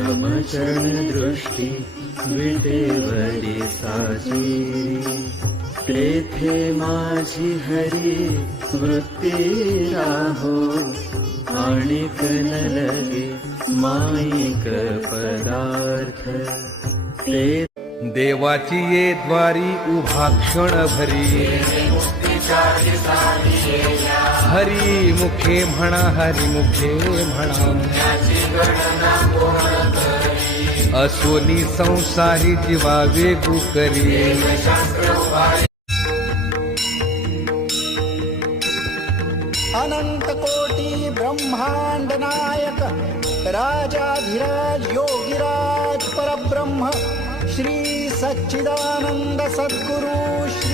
समचरण दृष्टी विटेवरी साची तेथे माझी हरी वृत्ती राहो आणिक न लगे माईक पदार्थ ते देवाची ये द्वारी उभा क्षण भरी हरी मुखे म्हणा हरी मुखे म्हणा असोनी संसारी जीवा वेगू करी अनंत कोटी ब्रह्मांड नायक राजाधिराज योगीराज परब्रह्म श्री सच्चिदानंद सद्गुरु श्री